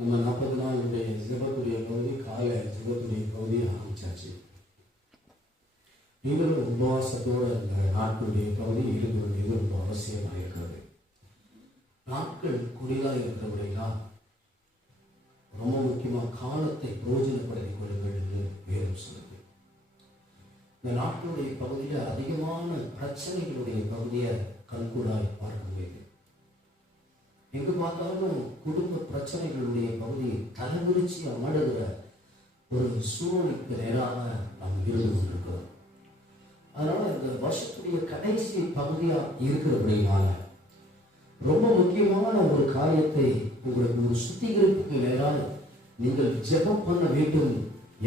நம்ம 40 நாளுடைய ஜெபத்துடைய பகுதி, கால ஜெபத்துடைய பகுதியை ஆரம்பிச்சாச்சு. நீங்களும் உபவாசத்தோடு அந்த நாட்களுடைய பகுதி இருக்க வேண்டியது ரொம்ப அவசியமாக இருக்கிறது. நாட்கள் குடிதாக இருக்கிறவர்களா ரொம்ப முக்கியமாக காலத்தை பிரயோஜனப்படுத்திக் கொள்ளுங்கள் என்று வேதம் சொல்லுது. இந்த நாட்களுடைய பகுதியில் அதிகமான பிரச்சனைகளுடைய பகுதியை கண்கூடாய் பார்க்க முடியுது. எங்கு பார்த்தாலும் குடும்ப பிரச்சனைகளுடைய பகுதி தலைவிரிச்சி ஆடுகிற ஒரு சூழ்நிலைக்கு நேராக நாம் இருந்து கொண்டிருக்கிறோம். அதனால இந்த வருஷத்துடைய கடைசி பகுதியாக இருக்கிறபடினால ரொம்ப முக்கியமான ஒரு காரியத்தை உங்களுக்கு ஒரு சுத்திகரிப்புக்கு நேராக நீங்கள் ஜெபம் பண்ண வேண்டும்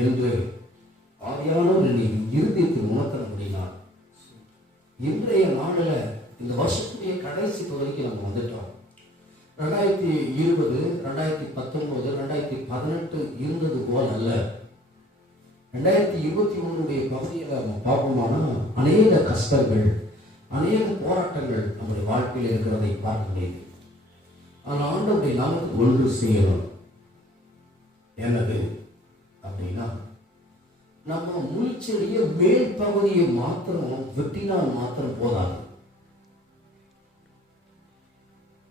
என்று ஆவியானவர் இருதயத்தில் உணர்த்த முடியினார். இன்றைய நாளில் இந்த வருஷத்துடைய கடைசி பகுதிக்கு நம்ம வந்துட்டோம். 2020, 2019, 2018 இருந்தது போல் அல்ல. 2021 பகுதியில் நம்ம பார்ப்போம்னா அநேக கஷ்டங்கள், அநேக போராட்டங்கள் நம்முடைய வாழ்க்கையில் இருக்கிறதை பார்க்க முடியுது. ஆனால் ஆண்டவருடைய நாமத்தை ஒன்று செய்யணும். என்னது அப்படின்னா, நம்ம முள்செடிய மேல் பகுதியை மாத்திரம் வெட்டினால் மாத்திரம் போதாது.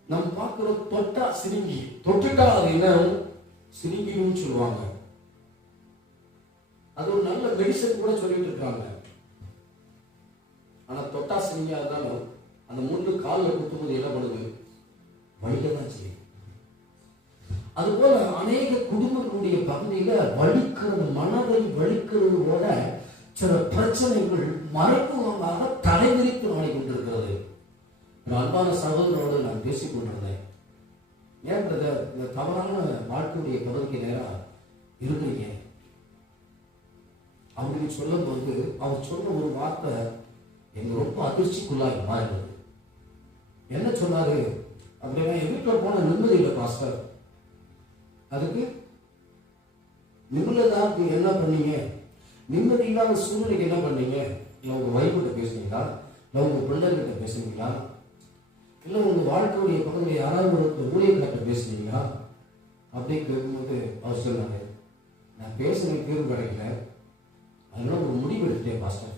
நம்ம பார்க்கிறோம் தொட்டா சிரிங்கி, தொட்டுட்டா அது என்ன சிரிங்கின்னு சொல்லுவாங்க. அது ஒரு நல்ல மெடிசன் கூட சொல்லிட்டு இருக்காங்க. ஆனா தொட்டா சிரிங்கா இருந்தாலும் அந்த முள்ளு காலில் குத்தும்போது என்ன பண்ணுது? வலிக்கதான் செய்யும். அதுபோல அநேக குடும்பங்களுடைய பகுதியில வலிக்கிறது, மனதை வலிக்கிறது போல சில பிரச்சனைகள் மறைமுகமாக தலைவிரித்து கொண்டிருக்கிறது. அன்பான சகோதரோடு நான் பேசிக் கொண்டிருந்தேன். ஏன் இந்த தவறான வாழ்க்கையுடைய பகுதிக்கு நேராக இருக்கிறீங்க அப்படின்னு சொல்லும் போது அவர் சொன்ன ஒரு வார்த்தை எங்க ரொம்ப அதிர்ச்சிக்குள்ளாக மாறினது. என்ன சொன்னாரு அப்படின்னா, என் வீட்டில் போன நிம்மதி இல்லை பாஸ்டர். அதுக்கு நிம்மதிக்கு என்ன பண்ணீங்க? நிம்மதி இல்லாத சூழ்நிலைக்கு என்ன பண்ணீங்க? இல்லை உங்க வைஃப்கிட்ட பேசுனீங்களா? இல்லை உங்க பிள்ளைகிட்ட பேசுனீங்களா? இல்லை உங்கள் வாழ்க்கையுடைய பகுதியில் யாராவது ஒரு ஊழியர்கிட்ட பேசுனீங்களா அப்படின்னு கேட்கும்போது அவர் சொன்னாங்க, நான் பேசுனது தீர்வு கிடைக்கல, அதனால ஒரு முடிவு எடுத்துட்டேன் பாஸ்டர்.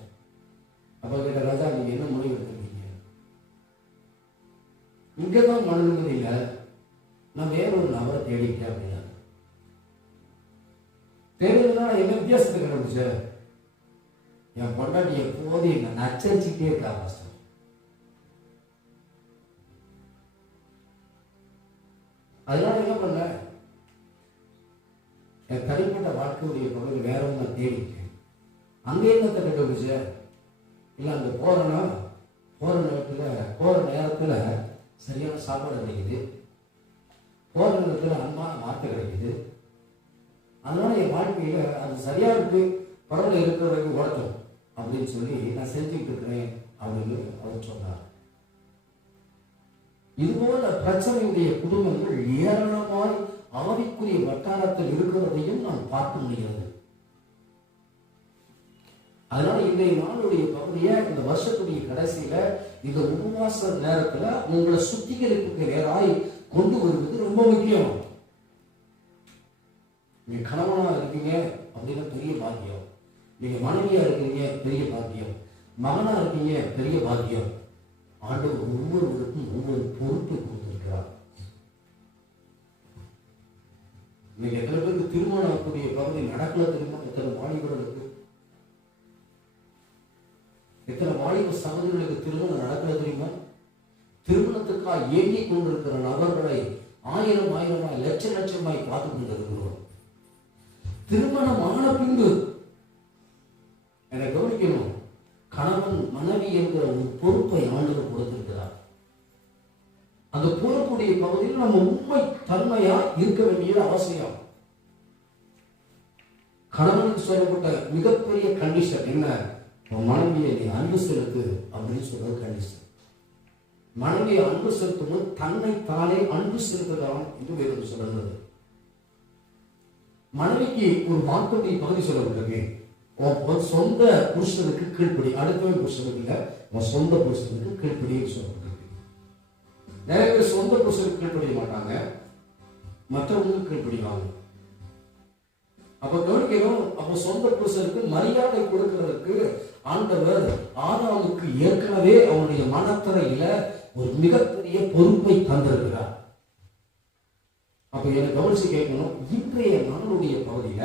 அப்போ கேட்ட, ராஜா நீங்கள் என்ன முடிவு எடுத்துருக்கீங்க? இங்கே தான் மன நிம்மதி இல்லை, நான் வேற ஒரு நபரை தேடிட்டேன் அப்படின்னா. தேவையில்லைன்னா என்ன வித்தியாசத்தை கண்டுபிடிச்ச? என் பொண்டாட்டி எப்போது என்ன நச்சரிச்சுக்கிட்டே இருக்கா பாஸ்டர். அதனால என்ன பண்ண, என் தனிப்பட்ட வாழ்க்கையுடைய பகுதி வேற ஒன்று தேடிட்டேன். அங்கே என்னத்தை கண்டுபிடிச்ச? இல்லை அங்கே போறேன்னா போற நேரத்தில் சரியான சாப்பாடு கிடைக்குது, போற நேரத்தில் அன்பான வார்த்தை கிடைக்குது. அதனால என் வாழ்க்கையில அது சரியா இருக்கு, பரவாயில்ல இருக்கிற வரைக்கும் ஓடட்டும் அப்படின்னு சொல்லி நான் செஞ்சுக்கிட்டு இருக்கிறேன் அப்படின்னு அவர் சொன்னார். இதுபோல பிரச்சனையுடைய குடும்பங்கள் ஏராளமாய் ஆவிக்குரிய வட்டாரத்தில் இருக்கிறதையும் நாம் பார்க்க முடியாது. அதனால இன்றைய நாளுடைய பகுதியை இந்த வருஷத்துடைய கடைசியில இந்த உபவாச நேரத்துல உங்களை சுத்திகரிப்புக்கு நேராய் கொண்டு வருவது ரொம்ப முக்கியம். நீங்க கணவனா இருக்கீங்க அப்படின்னா பெரிய பாக்கியம், நீங்க மனைவியா இருக்கீங்க பெரிய பாக்கியம், மகனா இருக்கீங்க பெரிய பாக்கியம். ஆண்டவர் ஒவ்வொருவருக்கும் ஒவ்வொரு பொறுப்பு கொடுத்திருக்கிறார். இன்னைக்கு எத்தனை பேருக்கு திருமணம் கூடிய பகுதி நடக்கல தெரியுமா? எத்தனை வாலிபர்களுக்கு, எத்தனை வாலிப சகோதரர்களுக்கு திருமணம் நடக்கல தெரியுமா? திருமணத்துக்காக ஏங்கி கொண்டிருக்கிற நபர்களை ஆயிரமாய் லட்சமாய் பார்த்து கொண்டிருக்கிறோம். திருமணம் ஆன பின்பு என்னை கவனிக்கணும், கணவன் மனைவி என்கிற ஒரு பொறுப்பை ஆண்டவர் கொடுத்திருக்கிறார். அந்த பொறுப்புடைய பகுதியில் நம்ம உண்மை தன்மையா இருக்க வேண்டியது அவசியம். கணவனுக்கு சொல்லப்பட்ட மிகப்பெரிய கண்டிஷன் என்ன? மனைவியை நீ அன்பு செலுத்து அப்படின்னு சொல்றது கண்டிஷன். மனைவியை அன்பு செலுத்தும் தன்னை தானே அன்பு செலுத்தலாம் என்று வேதம் சொல்றது. மனைவிக்கு ஒரு வாக்குறுதி பகுதி சொல்லப்பட்டிருக்கு, உன் சொந்த புருஷனுக்கு கீழ்ப்படி, அடுத்தவன் புருஷனுக்கு இல்ல, உன் சொந்த புருஷனுக்கு கீழ்ப்படின்னு சொல்லப்பட்டிருக்கு. நிறைய பேர் சொந்த புருஷனுக்கு கீழ்ப்படிய மாட்டாங்க, மற்றவங்களுக்கு கீழ்ப்படிவாங்க. அப்ப கவனிக்கணும். அப்ப சொந்த புருஷனுக்கு மரியாதை கொடுக்கிறதுக்கு ஆண்டவர் ஆதாமுக்கு ஏற்கனவே அவனுடைய மனத்திரையில ஒரு மிகப்பெரிய பொறுப்பை தந்திருக்கிறார். அப்ப எனக்கு கவனிச்சு கேட்கணும், இன்றைய நாளுடைய பகுதியில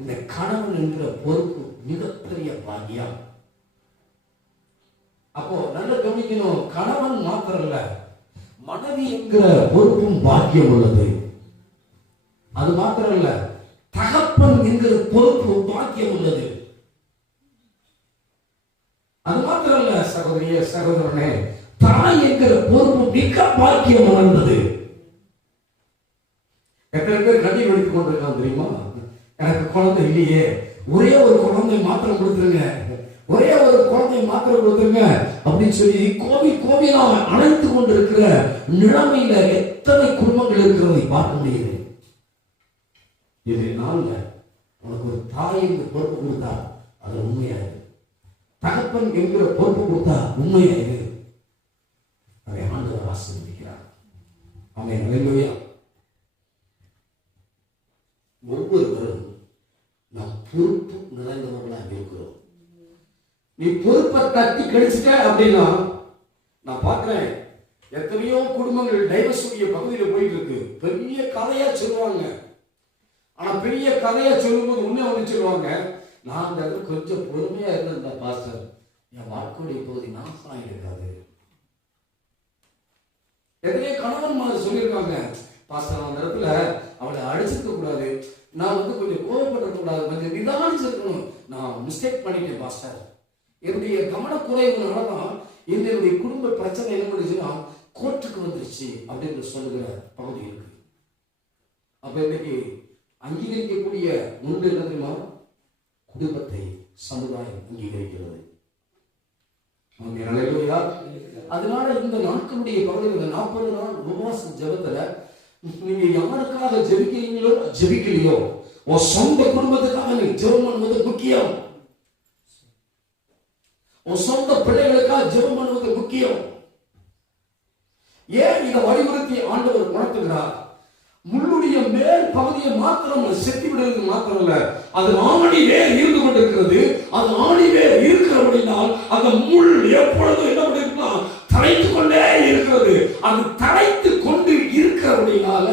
இந்த கணவன் என்கிற பொறுப்பு மிகப்பெரிய பாக்கியம். அப்போ நல்ல கவனிக்கணும், கணவன் மாத்திரம் இல்ல, மனைவி என்கிற பொறுப்பும் பாக்கியம் உள்ளது. அது மாத்திரம் இல்ல, தகப்பன் என்கிற பொறுப்பு பாக்கியம் உள்ளது. அது மாத்திரம் இல்ல சகோதரிய சகோதரனே, தாய் என்கிற பொறுப்பு மிக பாக்கியம் உணர்ந்தது. எத்தனை பேர் கண்ணீர் வடித்துக் கொண்டிருக்காங்க தெரியுமா? எனக்கு குழந்தை இல்லையே, ஒரே ஒரு குழந்தை மாத்திரம் கொடுத்துருங்க, ஒரே ஒரு குழந்தை மாத்திரம் கொடுத்துருங்க அப்படின்னு சொல்லி கோவிலா அணைத்து கொண்டிருக்கிற நிலைமையில எத்தனை குடும்பங்கள் இருக்கிறதை பார்க்க முடியுது. இது நாள்ல உனக்கு ஒரு தாய் என்கிற பொறுப்பு கொடுத்தா அது உண்மையாது, தகப்பன் என்கிற பொறுப்பு கொடுத்தா உண்மையாது. அதை ஆண்டவர் ஆசீர்வதிக்கிறார். ஆமென். அல்லேலூயா. ஒவ்வொருவரும் நாம் பொறுப்பு நிறைந்தவர்களாக இருக்கிறோம். நீ பொறுப்பை தட்டி கழிச்சிட்ட அப்படின்னா, நான் பார்க்கிறேன் எத்தனையோ குடும்பங்கள் டைவர்ஸ் பகுதியில் போயிட்டு இருக்கு. பெரிய கதையா சொல்லுவாங்க. ஆனா பெரிய கதையா சொல்லும்போது ஒண்ணு சொல்லுவாங்க, நான் அந்த இடத்துல கொஞ்சம் பொறுமையா இருந்த பாஸ்டர், என் வாழ்க்கையுடைய பகுதி நாசம் இருக்காது. எத்தனையோ கணவன் மாதிரி சொல்லியிருக்காங்க, பாஸ்டர் அந்த இடத்துல அவளை அடிச்சிருக்க கூடாது, நான் கொஞ்சம் கோபப்பட கூடாது, கொஞ்சம் நிதானிச்சிருக்கணும், நான் மிஸ்டேக் பண்ணிட்டேன் பாஸ்டர், என்னுடைய கவனக்குறைவுனாலதான் என்னுடைய குடும்ப பிரச்சனை என்ன பண்ணுச்சுன்னா கோர்ட்டுக்கு வந்துருச்சு அப்படின்னு சொல்லுகிற பகுதி இருக்கு. அப்ப இன்னைக்கு அங்கீகரிக்கக்கூடிய ஒன்று என்ன தெரியுமா? குடும்பத்தை சமுதாயம் அங்கீகரிக்கிறது. அதனால இந்த நாட்களுடைய பகுதியில் 40 நாள் உபவாச ஜெபத்துல நீங்க யாருக்காக ஜெபிக்கிறீங்களோ ஜெபிக்கலையோ, உன் சொந்த குடும்பத்துக்காக நீ ஜெபம் பண்ணுவது முக்கியம். உன் சொந்த பிள்ளைகளுக்காக ஜெபம் பண்ணுவது முக்கியம். ஏன் இதை வலியுறுத்தி ஆண்டவர் உணர்த்துகிறார்? முள்ளுடைய மேல் பகுதியை மாத்திரம் செத்தி விடுறது மாத்திரம் இல்ல, அது ஆணி வேர் இருந்து கொண்டிருக்கிறது. அது ஆணி வேர் இருக்கிறபடினால் அந்த முள் எப்பொழுதும் என்ன பண்ணிருக்கா? தழைத்து கொண்டே இருக்கிறது. அது தழைத்து கொண்டு இருக்கிறபடினால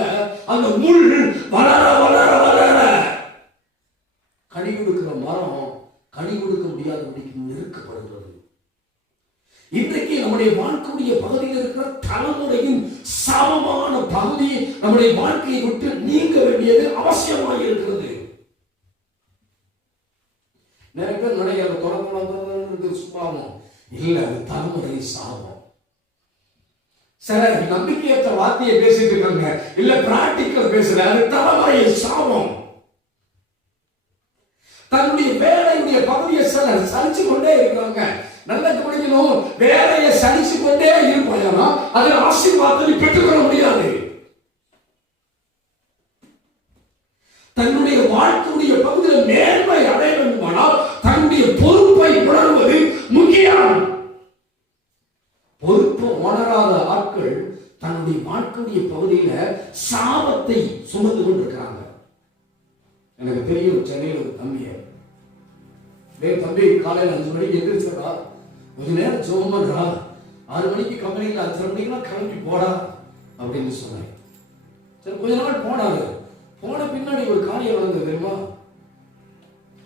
அந்த முள் வளர வளர வளர கனி கொடுக்கிற மரம் கனி கொடுக்க முடியாதபடிக்கு நெருக்கப்படுகிறது. இன்றைக்கு நம்முடைய வாழ்க்கையுடைய பகுதியில் இருக்கிற தலைமுறையின் சமமான பகுதி நம்முடைய வாழ்க்கையை விட்டு நீங்க வேண்டியது அவசியமாக இருக்கிறது. நிறைய பேர் நினைக்கிற தொடர்ந்து சுபாவம் இல்ல, அது தலைமுறை சாபம். சில நம்பிக்கையற்ற வார்த்தையை பேசிட்டு இருக்காங்க, இல்ல பிராக்டிக்கல் பேசுற, அது தலைமுறை சாபம். தன்னுடைய வேலையுடைய பகுதியை சிலர் சலிச்சு கொண்டே இருக்கிறாங்க. நல்ல கவனிக்கணும், வேலையை சலிச்சு கொண்டே இருப்பாங்கன்னா அதில் ஆசீர்வாதத்தை பெற்றுக்கொள்ள முடியாது. தன்னுடைய வாழ்க்கையுடைய பகுதியில் மேன்மை அடைய வேண்டுமானால் தன்னுடைய பொறுப்பை உணர்வது முக்கியம். பொறுப்பு உணராத ஆட்கள் தன்னுடைய வாழ்க்கையுடைய பகுதியில சாபத்தை சுமந்து கொண்டிருக்கிறாங்க. எனக்கு தெரியும், சென்னையில் ஒரு தம்பிய தம்பி காலையில் 5 மணிக்கு எந்திரிச்சா கொஞ்ச நேரம் ஜெபம் பண்றா, 6 மணிக்கு கம்பெனியில் 5:30 மணிக்கெல்லாம் கிளம்பி போடா அப்படின்னு சொன்னேன். சரி, கொஞ்ச நாள் போனாரு. போன பின்னாடி ஒரு காரியம் நடந்தது தெரியுமா?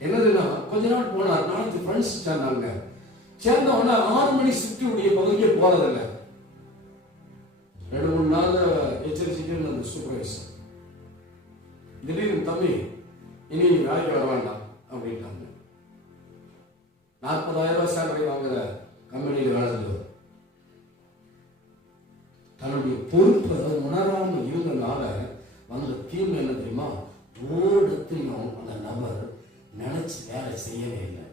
என்னதுன்னா, கொஞ்ச நாள் போனார், 4 ஃப்ரெண்ட்ஸ் சேர்ந்தாங்க. சேர்ந்த உடனே 6 மணி ஷிஃப்ட் உடைய பகுதியே போறதில்லை. 2-3 நாள் எச்சரிச்சுட்டு அந்த சூப்பர்வைசர் திடீர்னு தம்பி இனி வேலைக்கு வர வேண்டாம் அப்படின்ட்டாங்க. 40,000 சேலரி வாங்குற கம்பெனியில் வேலை செய்வார். தன்னுடைய பொறுப்பை உணராமல் இருந்தனால வந்த தீர்வு என்ன தெரியுமா? ஒரு இடத்திலும் அந்த நபர் நினைச்சு வேலை செய்யவே இல்லை.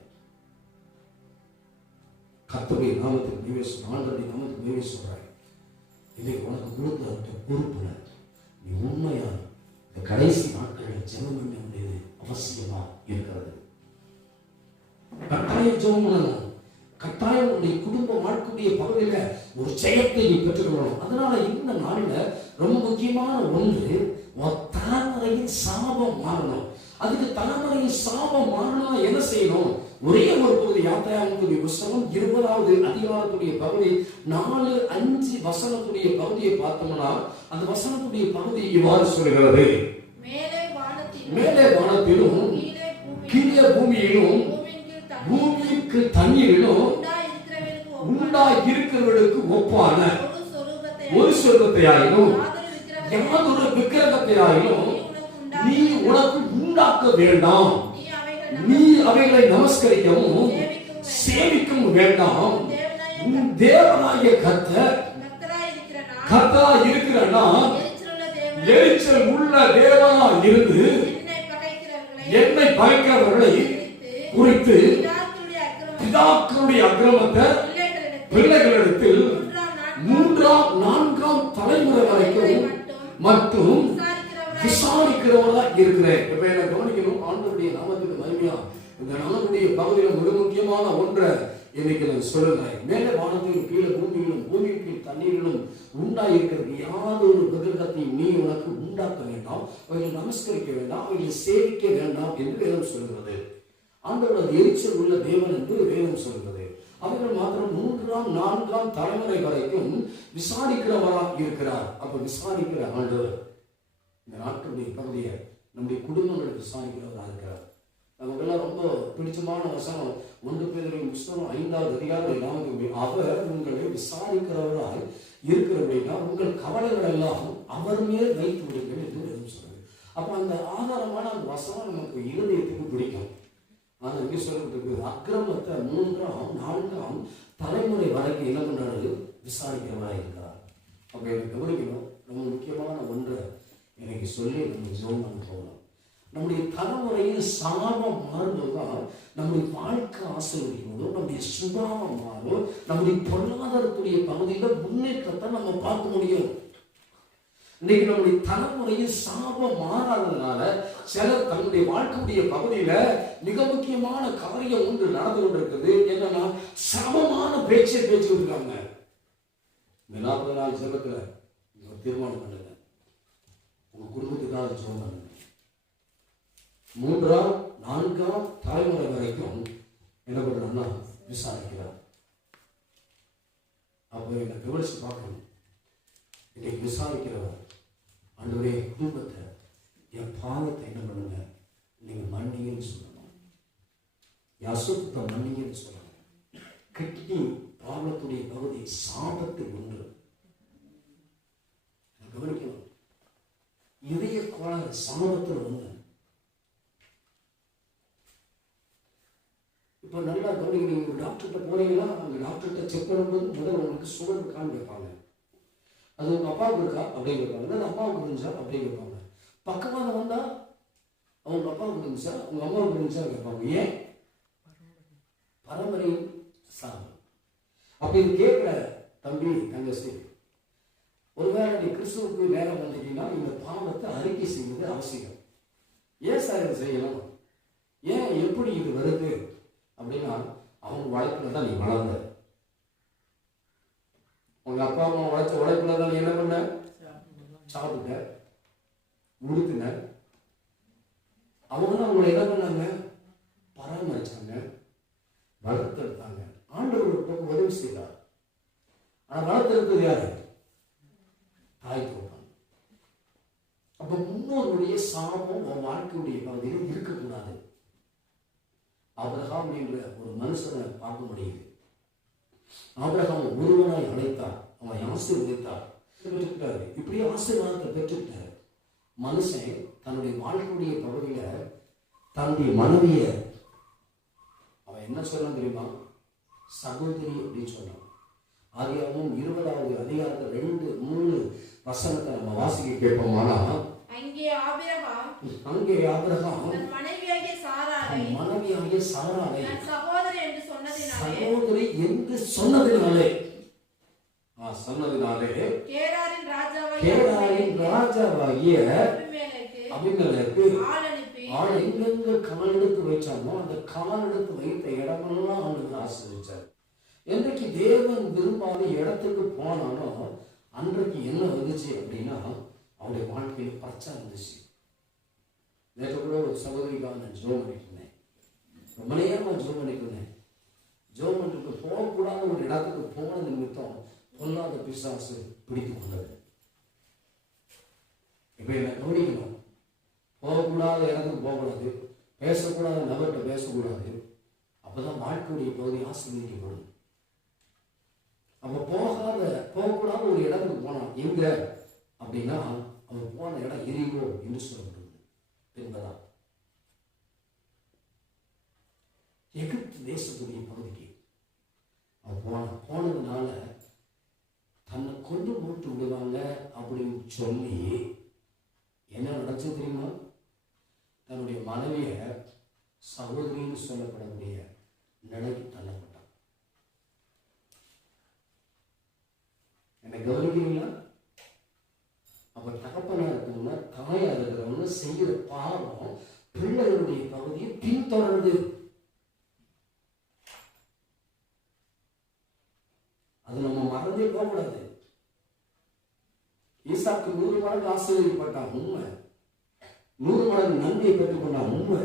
கர்த்தருடைய நாமத்துக்கு நிவேசம், ஆண்டவருடைய நாமத்துக்கு நிவேசம் சொல்றாங்க. இதை உனக்கு கொடுத்த பொறுப்புல நீ உண்மையா இந்த கடைசி நாட்களில் ஜெபம் பண்ண வேண்டியது அவசியமா இருக்கிறது. கட்டாயம் ஜெபம் பண்ணணும். கட்டாயம் உடைய குடும்ப வாழ்க்கையுடைய பகுதியில ஒரு ஜெயத்தை நீ பெற்றுக்கொள்ளணும். அதனால இந்த நாளில் ரொம்ப முக்கியமான ஒன்று, தலைமுறையின் சாபம் மாறணும். அதுக்கு தலைமுறையின் சாபம் மாறணும் என்ன செய்யணும்? ஒரே ஒரு பகுதி யாத்திராகமத்துடைய புஸ்தகம் 20வது அதிகாரத்துடைய பகுதி 4-5 வசனத்துடைய பகுதியை பார்த்தோம்னா அந்த வசனத்துடைய பகுதி இவ்வாறு சொல்கிறது: மேலே வானத்திலும் கீழே பூமியிலும் பூமிக்கு தண்ணீரிலும் உண்டாயிருக்கிறவர்களுக்கு ஒப்பான ஒரு சொர்க்கத்தையாயினும் யாதொரு விக்கிரகத்தையாயினும் நீ உனக்கு உண்டாக்க வேண்டாம். நீ அவைகளை நமஸ்கரிக்கவும் சேவிக்கவும் வேண்டாம். உன் தேவனாகிய கர்த்தர் இருக்கிற நான் எரிச்சல் உள்ள தேவனா இருந்து என்னை பகைக்கிறவர்களை குறித்து பிதாக்களுடைய அக்கிரமத்தை பிள்ளைகளிடத்தில் 3-4 தலைமுறை வரைக்கும் மட்டும் விசாரிக்கிறவரா இருக்கிறேன். இப்ப என்ன கவனிக்கணும், ஆண்டவருடைய நாமத்துக்கு மகிமையா இந்த நாளுடைய பகுதியில் மிக முக்கியமான ஒன்றை இன்னைக்கு நான் சொல்லுகிறேன். மேலே வானத்திலும் கீழே பூமியிலும் பூமிக்கு தண்ணீரிலும் உண்டாயிருக்கிறது யாதொரு விக்கிரகத்தையும் நீ உனக்கு உண்டாக்க வேண்டாம், அவைகளை நமஸ்கரிக்க வேண்டாம், அவைகளை சேவிக்க வேண்டாம் என்று வேதம் சொல்கிறது. ஆண்டவர் எரிச்சல் உள்ள தேவன் என்று வேதம் சொல்கிறது. அவர்கள் மாத்திரம் 3-4 தலைமுறை வரைக்கும் விசாரிக்கிறவராக இருக்கிறார். அப்ப விசாரிக்கிற ஆண்டவர் இந்த நாட்டுடைய பகுதியை நம்முடைய குடும்பங்களுக்கு விசாரிக்கிறவராக இருக்கிறார். நமக்கெல்லாம் ரொம்ப பிடிச்சமான வசனம் 1 பேதுரு புஸ்தகம் 5வது அதிகாரம் அவர் உங்களை விசாரிக்கிறவராய் இருக்கிறபடினா உங்கள் கவலைகள் எல்லாம் அவர் மேல் வைத்து விடுங்கள் என்று சொல்றது. அப்ப அந்த ஆதாரமான அந்த வசனம் நமக்கு இருதயத்துக்கு பிடிக்கும். அது எப்படி சொல்லப்பட்டிருக்கு? அக்கிரமத்தை 3-4 தலைமுறை வரைக்கும் என்ன பண்றாரு? விசாரிக்கிறவராக இருக்கிறார். அப்ப எனக்கு கவனிக்கணும், ரொம்ப முக்கியமான ஒன்றை எனக்கு சொல்லி நம்ம ஜெபம் பண்ண போகணும். நம்முடைய தலைமுறையில் சாபம் மாறுவதால் நம்முடைய வாழ்க்கை ஆசீர்வதிக்கும், நம்முடைய சுபாவம் மாறும், நம்முடைய பொருளாதாரத்துடைய பகுதியில் முன்னேற்றத்தை நம்ம பார்க்க முடியும். இன்னைக்கு நம்முடைய தலைமுறையில் சாபம் மாறாததுனால சிலர் தன்னுடைய வாழ்க்கையுடைய பகுதியில மிக முக்கியமான காரியம் ஒன்று நடந்து கொண்டிருக்கிறது. என்னன்னா, சமமான பேச்சை பேசிட்டு இருக்காங்க. இந்த 40 நாள் ஜெபத்துல தீர்மானம் பண்ணுங்க, உங்க குடும்பத்துக்காக ஜெபம் பண்ணுங்க. 3-4 தலைமுறை வரைக்கும் என்ன பண்றாங்கன்னா விசாரிக்கிறார். அப்போ என்னை கவனிச்சு பார்க்கணும். இன்னைக்கு விசாரிக்கிறவர் ஆண்டவரே குடும்பத்தை என் பாவத்தை என்ன பண்ணுங்க, நீங்க மன்னிங்கன்னு சொல்லணும். அசுத்தத்தை மன்னிங்கன்னு சொல்லணும். கிட்னி பாவத்துடைய பகுதி சாபத்து ஒன்று கவனிக்கணும். இதய கோளாறு சாபத்தில் ஒன்று. இப்போ நல்லா கவனிக்கணும். ஒரு டாக்டர்கிட்ட போனீங்கன்னா அந்த டாக்டர்கிட்ட செக் பண்ணும்போது முதல்ல உங்களுக்கு சுகர் இருக்கான்னு கேட்பாங்க. அது உங்க அப்பாவுக்கு இருக்கா அப்படின்னு கேட்பாங்க. அது அப்பாவுக்கு இருந்துச்சா அப்படின்னு கேட்பாங்க. பக்கமாக வந்தா அவங்க அப்பாவுக்கு இருந்துச்சா உங்க அம்மாவுக்கு இருந்துச்சா கேட்பாங்க. ஏன்? பரம்பரையின் சாபம். அப்படி கேட்கிற தம்பி தங்கச்சி, ஒருவேளை நீ கிறிஸ்துவுக்கு நேரம் வந்துட்டீங்கன்னா இந்த பாவத்தை அறிக்கை செய்வது அவசியம். ஏன் சார் இதை செய்யணும்? ஏன் எப்படி இது வருது அப்படின்னா, அவங்க உழைப்புல தான் நீ வளர்ந்த. உங்க அப்பா அம்மா உழைச்ச உழைப்புல தான் நீ என்ன பண்ண? சாப்பிட்ட, உடுத்துன. அவங்க தான் உங்களை என்ன பண்ணாங்க? பராமரிச்சாங்க, வளர்த்தெடுத்தாங்க. ஆண்டவர்களுக்கு உதவி செய்தார். ஆனா வளர்த்தெடுத்தது யாரு? தாய் தோட்டம். அப்ப முன்னோருடைய சாபம் உன் வாழ்க்கையுடைய பகுதியில் இருக்கக்கூடாது. ஆபிரகாம் என்ற ஒரு மனுஷனை பார்க்க முடியுது. ஆபிரகாம் ஒருவனாய் அழைத்தார், அவனை ஆசீர்வதித்தார், பெற்றுக்கிட்டாரு. இப்படியே ஆசீர்வாதத்தை பெற்றுக்கிட்டாரு. மனுஷன் தன்னுடைய வாழ்க்கையுடைய பகுதியில தன்னுடைய மனைவிய அவன் என்ன சொல்ல தெரியுமா? சகோதரி அப்படின்னு சொன்னான். ஆதியாகமம் 20வது அதிகாரத்தில் 2-3 வசனத்தை நம்ம வாசிக்க கேட்போமானா, அங்கே ஆபிரகாம் மனைவியாகிய சாராளை சகோதரி என்று சொன்னதினாலே கேராரின் ராஜாவாகிய அபிமெலேக்கு ஆள் எங்கெங்க கால் எடுத்து வைச்சாமோ அந்த கால் எடுத்து வைத்த இடமெல்லாம் அவனுக்கு ஆசீர்வதிச்சார். என்றைக்கு தேவன் விரும்பாத இடத்துக்கு போனாலும் அன்றைக்கு என்ன வந்துச்சு அப்படின்னா, அவருடைய வாழ்க்கையில் பிரச்சனை இருந்துச்சு. நேற்று கூட ஒரு சகோதரிக்காக நான் ஜோம் பண்ணிட்டு இருந்தேன். ரொம்ப நேரமாக ஜோம் பண்ணிட்டு இருந்தேன். ஜோம் பண்ணிட்டு போகக்கூடாத ஒரு இடத்துக்கு போன நிமித்தம் பொல்லாத பிசாசு பிடித்து கொண்டது. இப்போ என்ன கவனிக்கணும், போகக்கூடாத இடத்துக்கு போகக்கூடாது, பேசக்கூடாத நபர்கிட்ட பேசக்கூடாது. அப்போதான் வாழ்க்கையுடைய பகுதி ஆசீர்வதிக்கப்படும். அப்போ போகக்கூடாத ஒரு இடத்துக்கு போனான். எங்க அப்படின்னா அவன் போன இடம் எரிகோ என்று சொல்லப்படுது என்பதான். எகிப்து தேசத்துடைய பகுதிக்கு அவன் போனதுனால தன்னை கொண்டு போட்டு விடுவாங்க அப்படின்னு சொல்லி என்ன நடந்துச்சு தெரியுமா? தன்னுடைய மனைவிய சகோதரின்னு சொல்லப்படக்கூடிய நிலைக்கு தள்ளப்பட்டான். என்னை கவனிக்கிறீங்களா? அப்ப தகப்பனா இருக்கவங்க, தாயா இருக்கிறவங்க செய்கிற பாவம் பிள்ளைகளுடைய பகுதியை பின்தொடர்ந்து, அது நம்ம மறந்தே போகக்கூடாது. ஈசாக்கு 100 மடங்கு ஆசீர்வதிக்கப்பட்டான், உண்மை. 100 மடங்கு நன்மையை பெற்றுக்கொண்டான், உண்மை.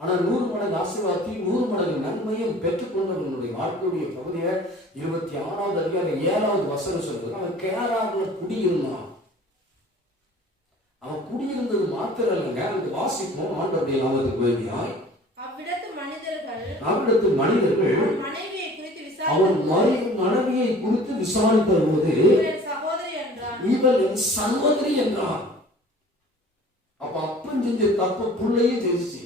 ஆனா 100 மடங்கு ஆசீர்வாதத்தை 100 மடங்கு நன்மையும் பெற்றுக்கொண்டவனுடைய வாழ்க்கையுடைய பகுதியை 26வது அதிகாரம் 7வது வசனம் சொல்றது. அவன் கேரார்ல குடியிருந்தான். அவன் குடியிருந்தது மாத்திரம் இல்லைங்க, அந்த வாசிப்போம். ஆண்டவருடைய நாமத்துக்கு வேண்டியாய் அவ்விடத்து மனிதர்கள் அவன் மனைவியை குறித்து விசாரித்த போது இவள் என் சகோதரி என்றான். அப்ப அப்பன் செஞ்ச தப்பு புள்ளையும் தெரிச்சு.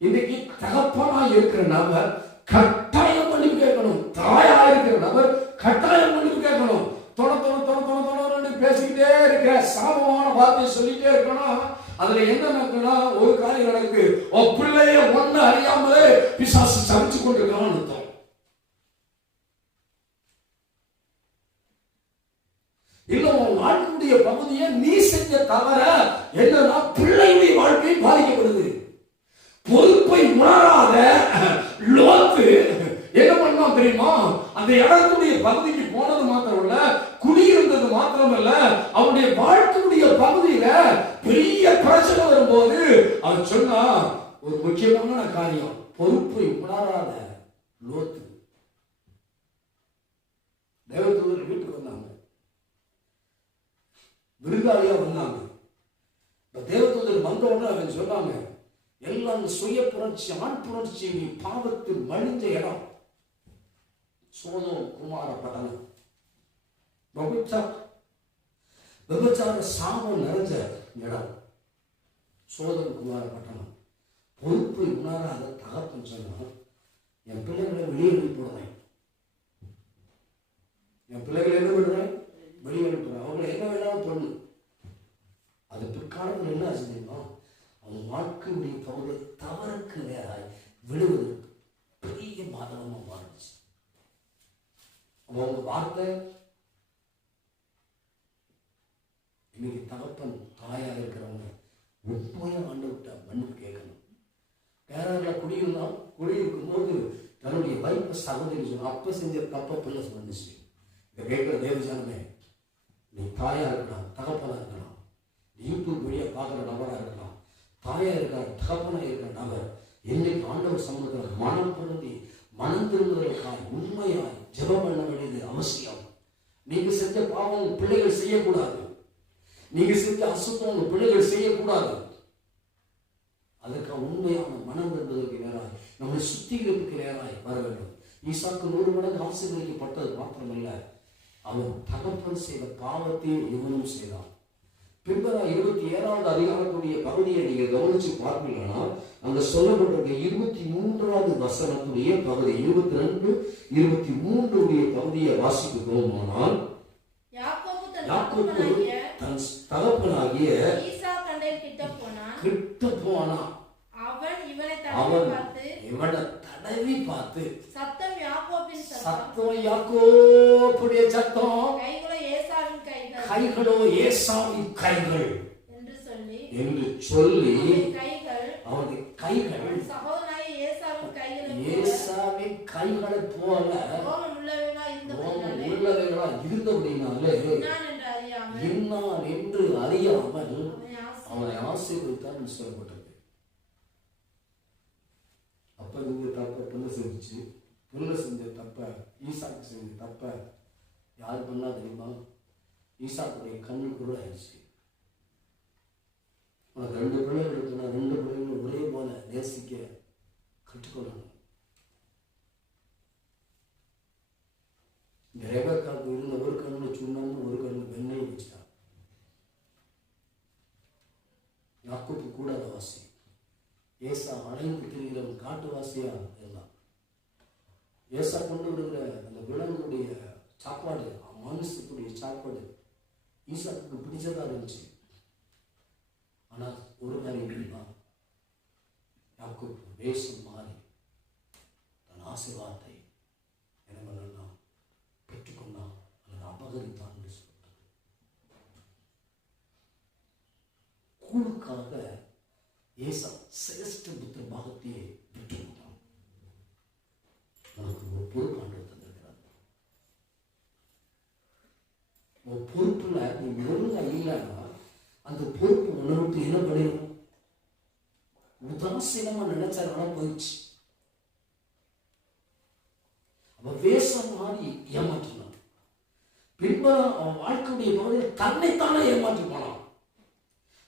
இன்னைக்கு தகப்பனா இருக்கிற நபர் கட்டாயம் மன்னிப்பு கேட்கணும். தாயா இருக்கிற நபர் கட்டாயம் மன்னிப்பு கேட்கணும். தொட பேசிக்கிட்டே இருக்க சாபமான வார்த்தையை சொல்லிட்டே இருக்கணும். அதுல என்ன நடக்குன்னா ஒரு காரியம் நடக்கு. பிள்ளைய ஒண்ணு அறியாமலே பிசாசு சமைச்சு கொண்டிருக்கான்னு அர்த்தம். இல்ல உன் வாழ்க்கையுடைய பகுதியை நீ செஞ்ச தவிர என்னன்னா பிள்ளையுடைய வாழ்க்கை பாதிக்கப்படுது. பொறுப்பை உணராத லோத்து என்ன பண்ணான் தெரியுமா? அந்த இடத்துடைய பகுதிக்கு போனது மாத்திரம் இல்ல, குடியிருந்தது மாத்திரம் இல்ல, அவனுடைய வாழ்க்கையுடைய பகுதியில பெரிய பிரச்சனை வரும்போது அவன் சொன்னா ஒரு முக்கியமான காரியம், பொறுப்பை உணராத லோத்து. தேவதூதர் வீட்டுக்கு வந்தாங்க, விருந்தாளியா வந்தாங்க. தேவதூதர் வந்தவுடனே அவன் சொன்னாங்க, எல்லாம் சுய புரட்சி, ஆண் புரட்சி, பாவத்தில் மழிஞ்ச இடம் சோதோம் குமார பட்டணம், விபச்சார சாபம் நிறைஞ்ச இடம் சோதோம் குமார பட்டணம். பொறுப்பை உணராத தகப்பன் சொன்னா, என் பிள்ளைகளை வெளியே அனுப்பிடுறேன், என் பிள்ளைகளை என்ன பண்ணுறேன், வெளியே அனுப்புறேன், அவங்களை என்ன வேணாலும் பண்ணு. அது பிற்காலத்தில் என்ன ஆச்சுன்னா அவன் வாழ்க்கையுடைய பகுதியை தவறுக்கு நேராய் விழுவது பெரிய பாதகமாக மாறிச்சு. அவங்க வார்த்தை இன்னைக்கு தகப்பன் தாயாக இருக்கிறவங்க உண்மையா ஆண்டவர்கிட்ட மன்னிப்பு கேட்கணும். கேரளா குடியிருக்கும் போது தன்னுடைய வைப்ப சகோதரி சொன்ன அப்ப செஞ்ச தப்ப பிள்ளை வந்துச்சு. இதை கேட்கிற தேவஜானமே, நீ தாயா இருக்கலாம், தகப்பனா இருக்கலாம், யூடியூப் வழியா பார்க்குற நபரா இருக்கலாம், தாயா இருக்கிற தகப்பனா இருக்கிற நபர் என்னைக்கு ஆண்டவர் சமூகத்தில் மனம் பொருந்தி மனம் திரும்புவதற்காக உண்மையாய் ஜெபம் பண்ண வேண்டியது அவசியம். நீங்க செஞ்ச பாவம் பிள்ளைகள் செய்யக்கூடாது, நீங்க செஞ்ச அசுத்தம் உங்க பிள்ளைகள் செய்யக்கூடாது. அதற்காக உண்மையான மனம் திரும்புவதற்கு நேராய் நம்முடைய சுத்திகரிப்புக்கு நேராய் வர வேண்டும். ஈசாக்கு 100 மடங்கு ஆசீர்வதிக்கப்பட்டது மாத்திரமல்ல, அவன் தகப்பன் செய்த பாவத்தை இவனும் செய்தான். பின்பதா 27வது அதிகாரத்துடைய பகுதியை நீங்க கவனிச்சு பார்ப்பீங்கன்னா அங்க சொல்லப்பட்டிருக்க 23வது வசனத்துடைய பகுதி 22, 23 பகுதியை வாசிக்க போகுமானால், யாக்கோபு தன் தகப்பனாகிய கிட்ட போனா அவன் இவனை தடவி பார்த்து சத்தம் யாக்கோபுடைய சத்தம், கைகளோ ஏசாவின் கைகள் என்று சொல்லி அவருடைய கைகள் ஏசாவின் கைகளை போல உள்ளவை இருந்தபடினாலே இன்னான் என்று அறியாமல் அவனை ஆசீர்வதித்தான் சொல்லப்பட்டது. அப்ப நீங்க தப்ப புள்ள செஞ்சிச்சு, புள்ள செஞ்ச தப்ப ஈசாக்கு செஞ்ச தப்ப யாரு பண்ணா தெரியுமா? ஈசாக்குடைய கண்ணு குருடாயிடுச்சு. உனக்கு 2 பிள்ளைகள் இருக்குன்னா 2 பிள்ளைகளும் ஒரே போல நேசிக்க கற்றுக்கொள்ளணும். ரெபெக்காவுக்கு இருந்த ஒரு கண்ணுல சுண்ணாம்பு, ஒரு கண்ணுல வெண்ணெய் வச்சுட்டான். யாக்கோபு கூடாத வாசி, ஏசா அலைந்து திரிகிறவன் காட்டுவாசியா இருந்தான். ஏசா கொண்டு வருகிற அந்த விலங்குடைய சாப்பாடு, மனுஷத்துடைய சாப்பாடு ஈசாக்கு பிடிச்சதா இருந்துச்சு. ஆனா ஒரு காரியம், யாக்கோபு வேஷம் மாறி தன் ஆசீர்வாதத்தை என்ன பண்ணா பெற்றுக்கொண்டான் அல்லது அபகரித்தான் என்று சொல்றது. கூழுக்காக ஏசா சிரேஷ்ட புத்திர பாகத்தையே பெற்றுக்கொண்டான். நமக்கு ஒரு பொறுப்பு ஆண்டு தந்திருக்கிறார். ஒரு பொறுப்புல நீ ஒழுங்கா இல்லைன்னா அந்த பொறுப்பு உணர்வு என்ன பண்ணிடும்? உதாசீனமா நினைச்சாருன்னா போயிடுச்சு. அவ வேஷம் மாறி ஏமாற்றினான். பின்பு அவன் வாழ்க்கையுடைய பகுதியில் தன்னைத்தானே ஏமாற்றி போனான்.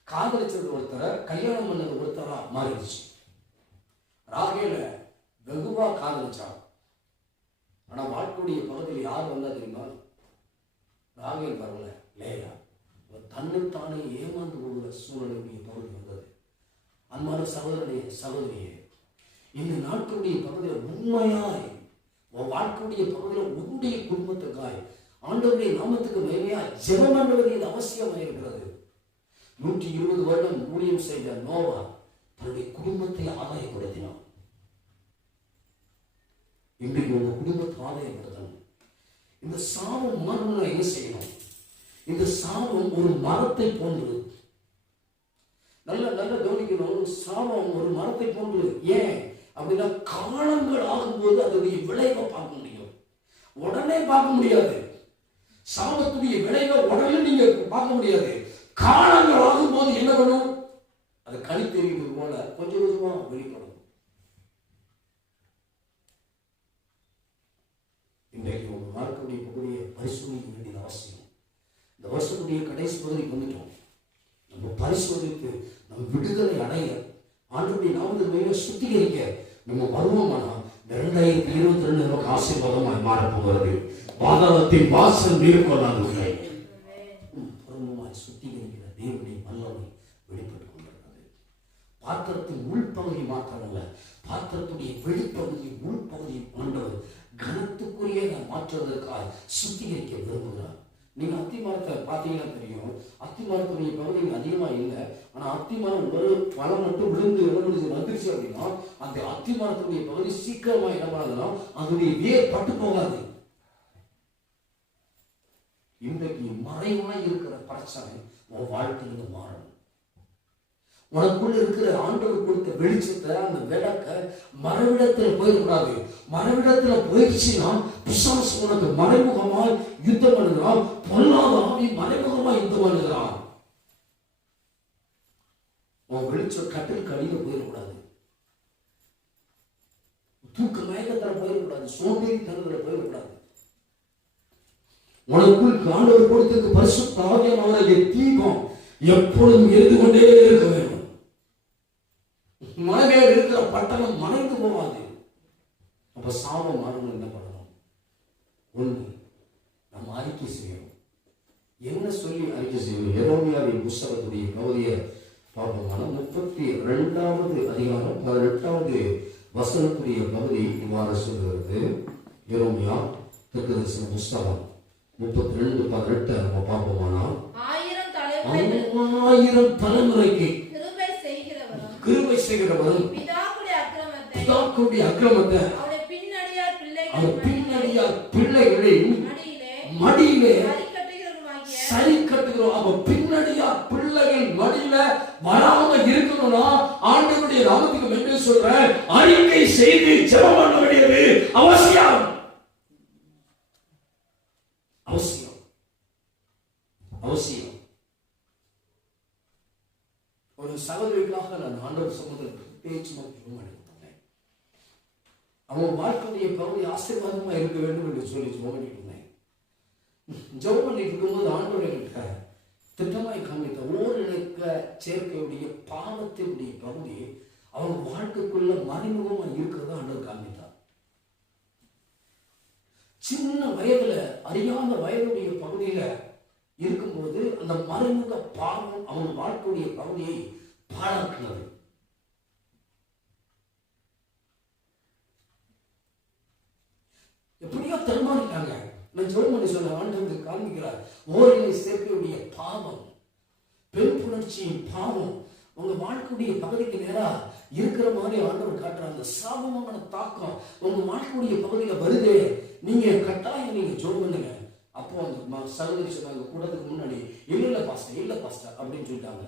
காதலிச்சது ஒருத்தர, கல்யாணம் பண்ணது ஒருத்தரா மாறிடுச்சு. ராகேல வெகுவா காதலிச்சான். ஆனா வாழ்க்கையுடைய பகுதியில் யார் வந்தா தெரியுமா? ராகேல் வரல, லேயா. தன்னைத்தானே ஏமாந்து போகிற சூழலுடைய பகுதி வந்தது. அன்பான சகோதரனே, சகோதரியே, இந்த நாட்டுடைய பகுதியில் உண்மையாய் உன் வாழ்க்கையுடைய பகுதியில் உன்னுடைய குடும்பத்துக்காய் ஆண்டவருடைய நாமத்துக்கு மகிமையா ஜெபம் பண்ணுவது இது அவசியமாக இருக்கிறது. 120 வருடம் ஊழியம் செய்த நோவா தன்னுடைய குடும்பத்தை ஆதாயப்படுத்தினான். இன்றைக்கு உங்க குடும்பத்தை ஆதாயப்படுத்தணும். இந்த சாபம் மாறணும்னா என்ன செய்யணும்? இந்த சாபம் ஒரு மரத்தை போன்றது. நல்ல நல்ல கவனிக்கணும். சாபம் ஒரு மரத்தை போன்று. ஏன் அப்படின்னா, காலங்கள் ஆகும்போது அதனுடைய விளைவை பார்க்க முடியும். உடனே பார்க்க முடியாது. சாபத்துடைய விளைவை உடனே நீங்க பார்க்க முடியாது. காலங்கள் ஆகும்போது என்ன பண்ணும்? அது கனி தெரிகிறது போல கொஞ்சம் கொஞ்சமா வெளிப்படும். இன்றைக்கு உங்க வாழ்க்கையுடைய பகுதியை பரிசோதிக்க வேண்டியது அவசியம். இந்த வருஷத்துடைய கடைசி பகுதிக்கு வந்துட்டோம். நம்ம பரிசோதித்து நம்ம விடுதலை அடைய, ஆண்டவருடைய நாமத்தை சுத்திகரிக்க நம்ம வருவோமானா 2022 நமக்கு ஆசீர்வாதமாய் மாறப்போகிறது. பாதாளத்தின் வாசல் மேற்கொள்ளாது உங்களை பூர்வமாய் சுத்திகரிக்கிற தேவனுடைய வல்லமை வெளிப்பட்டுக் கொண்டிருக்கிறது. பாத்திரத்தின் உள்பகுதி மாத்திரமல்ல, பாத்திரத்துடைய வெளிப்பகுதி உள்பகுதி ஆண்டவர் கனத்துக்குரிய மாற்றுவதற்காக சுத்திகரிக்க விரும்புகிறார். நீங்க அத்தி மரத்தை பார்த்தீங்கன்னா தெரியும். அத்தி மரத்துடைய பகுதிகள் அதிகமா இல்லை. ஆனா அத்தி மரம் ஒரு பழம் மட்டும் விழுந்து வந்துருச்சு அப்படின்னா அந்த அத்தி மரத்துடைய பகுதி சீக்கிரமா என்ன பண்ணாதுன்னா அதனுடைய வேர் பட்டு போகாது. இன்றைக்கு மறைவாய் இருக்கிற பிரச்சனை உன் வாழ்க்கையில மாறணும். உனக்குள்ள இருக்கிற ஆண்டவர் கொடுத்த வெளிச்சத்தை, அந்த விளக்க மறைவிடத்துல போயிடக்கூடாது. மறைவிடத்துல போயிடுச்சுன்னா பிசாசு உனக்கு மறைமுகமாய் யுத்தம் பண்ணுகிறான். பொல்லாத ஆவி மறைமுகமா யுத்தம் பண்ணுகிறான். உன் வெளிச்சம் கட்டிலுக்கு அடியில் போயிடக்கூடாது. தூக்க மயக்கத்துல போயிடக்கூடாது. சோம்பேறித்தனத்துல போயிடக்கூடாது. உனக்குள் ஆண்டவர் கொடுத்திருக்க பரிசுத்த ஆவியானவராகிய தீபம் எப்பொழுதும் எரிந்து கொண்டே இருக்க வேண்டும். மனைவியில் இருக்கிற பட்டணம் மறைந்து போவாது. அப்ப சாபம் மாறணும். என்ன பண்ணணும்? ஒன்று, நம்ம அறிக்கை செய்யணும். என்ன சொல்லி அறிக்கை செய்யணும்? எரேமியாவின் புத்தகத்துடைய பகுதியை பார்ப்போமான 32வது அதிகாரம் 18வது வசனத்துடைய பகுதி இவ்வாறு சொல்கிறது. எரேமியா தீர்க்கதரிசன புத்தகம் 32:18 நம்ம பார்ப்போமானா, 1000 தலைமுறைக்கு கிருபை செய்கிறவரும் பிதாக்களுடைய அக்கிரமத்தை அவர் பின்னடியார் பிள்ளைகளின் மடியிலே சரி கட்டுகிறோம். அவ பின்னடியார் பிள்ளைகள் மடியில வராம இருக்கணும்னா ஆண்டவருடைய நாமத்துக்கு என்று சொல்ற அறிக்கை செய்து ஜெபம் பண்ண வேண்டியது அவசியம். அவசியம். அவசியம். ஒரு சகோதரிகளாக நான் ஆண்டவர் சமூகத்தில் பேச்சுமா ஜெபம் பண்ணிருந்தேன். அவங்க வாழ்க்கையுடைய பகுதி ஆசீர்வாதமா இருக்க வேண்டும் என்று சொல்லி ஜெபம் பண்ணிட்டு இருந்தேன். ஜெபம் பண்ணிட்டு இருக்கும்போது ஆண்டவர்கிட்ட திட்டமாய் காமித்த ஓரிணக்க சேர்க்கையுடைய பாவத்தினுடைய பகுதி அவங்க வாழ்க்கைக்குள்ள மறைமுகமா இருக்கிறதா ஆண்டவர் காமித்தார். சின்ன வயதுல அறியாத வயதுடைய பகுதியில இருக்கும்போது அந்த மறைமுக பாவம் அவங்க வாழ்க்கையுடைய பகுதியை பாழாக்கினது. எப்படியோ தருமானிட்டாங்க. நான் ஜெபம் பண்ணி சொன்ன ஆண்டவர் காண்பிக்கிறார். ஓரினை சேர்க்கையுடைய பாவம், பெண் புணர்ச்சியின் பாவம் உங்க வாழ்க்கையுடைய பகுதிக்கு நேரா இருக்கிற மாதிரி ஆண்டவர் காட்டுற அந்த சாபமான தாக்கம் உங்க வாழ்க்கையுடைய பகுதியில வருதே, நீங்க கட்டாயம் நீங்க ஜெபம் பண்ணுங்க. அப்போ அந்த சகோதரி சொன்னாங்க கூடத்துக்கு முன்னாடி, இல்ல பாஸ்டர் அப்படின்னு சொல்லிட்டாங்க.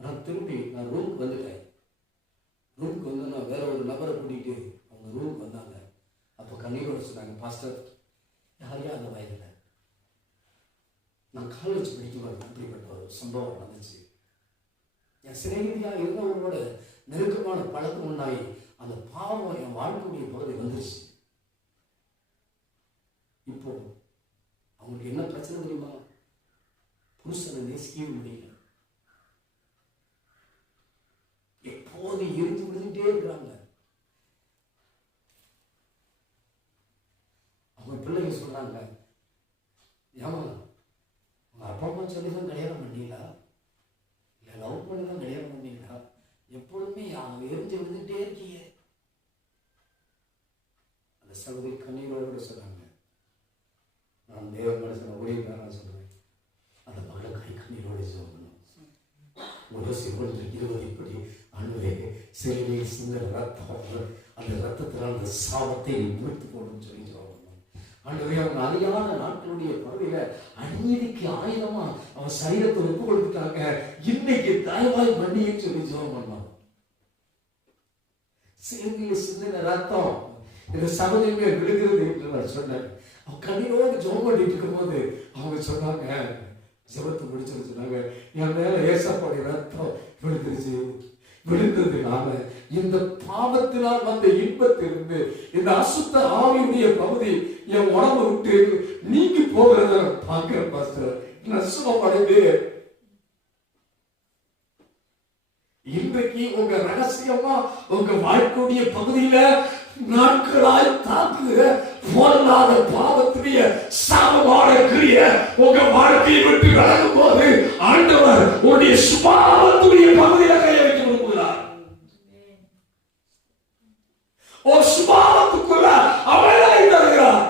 நான் திரும்பி நான் ரூமுக்கு வந்துட்டேன். ரூமுக்கு வந்து நான் வேற ஒரு நபரை கூட்டிட்டு அவங்க ரூமுக்கு வந்தாங்க. அப்போ கண்ணீரோட சொன்னாங்க, பாஸ்டர் யாரையா அந்த வயதுல நான் காலேஜ் படிக்கும்போது அப்படிப்பட்ட ஒரு சம்பவம் நடந்துச்சு. என் சிறையா இருந்தவங்களோட நெருக்கமான பழக்கம் உண்டாகி அந்த பாவம் என் வாழ்க்கையுடைய பகுதி வந்துருச்சு. இப்போ அவங்களுக்கு என்ன பிரச்சனை தெரியுமா? புருஷனை நேசிக்கவே முடியல. எப்போது எரிஞ்சு விழுந்துட்டே இருக்கிறாங்க. அவங்க பிள்ளைங்க சொல்றாங்க, ஏமா உங்க அப்பா அம்மா சொல்லி தான் கல்யாணம் பண்ணீங்களா, இல்லை லவ் பண்ணி தான் கல்யாணம் பண்ணீங்களா, எப்பொழுதுமே அவங்க எரிஞ்சு விழுந்துட்டே இருக்கீங்க. அந்த சகோதரி கண்ணீரோட சொன்னாங்க, நான் தேவ மனுஷனை ஊழியக்காரன் சொல்றேன், அந்த மகளுக்காய் கண்ணீரோடு சொல்லணும். முதல் 20 இப்படி அன்பே சிறுநீர் சிந்த ரத்தம், அந்த ரத்தத்தினால் அந்த சாபத்தை முடித்து போடும் சொல்லி சொல்லணும். ஆண்டவரே அவங்க அறியாத நாட்களுடைய பகுதியில அநீதிக்கு ஆயுதமா அவன் சரீரத்தை ஒப்பு கொடுத்துட்டாங்க. இன்னைக்கு தயவாய் மன்னின்னு சொல்லி ஜெபம் பண்ணோம். சிறுநீர் சிந்தின ரத்தம் இந்த சகோதரியை விழுகிறது என்று நான் சொன்னேன். அவன் கண்ணீரோடு ஜெபம் பண்ணிட்டு இருக்கும் போது அவங்க சொன்னாங்க, ஜெபத்தை முடிச்சு சொன்னாங்க, என் மேல ஏசப்பாடி ரத்தம் விழுந்ததுனால இந்த பாவத்தினால் வந்த இன்பத்திலிருந்து இந்த அசுத்த ஆவியுடைய பகுதி என் உடம்பு விட்டு நீங்கி போகிறத பார்க்கிறேன் பாஸ்டர். நான் சுகமடைந்து இன்றைக்கு உங்க ரகசியமா உங்க வாழ்க்கையுடைய பகுதியில நாட்களாய் தாக்குகிற பொருளாத பாவத்துடைய சாபமான கிரிய உங்க வாழ்க்கையை விட்டு விலகும் போது ஆண்டவர் உடைய சுபாவத்துடைய பகுதியில கையை வைக்க விரும்புகிறார். ஒரு சுபாவத்துக்குள்ள அவளாய் தருகிறார்.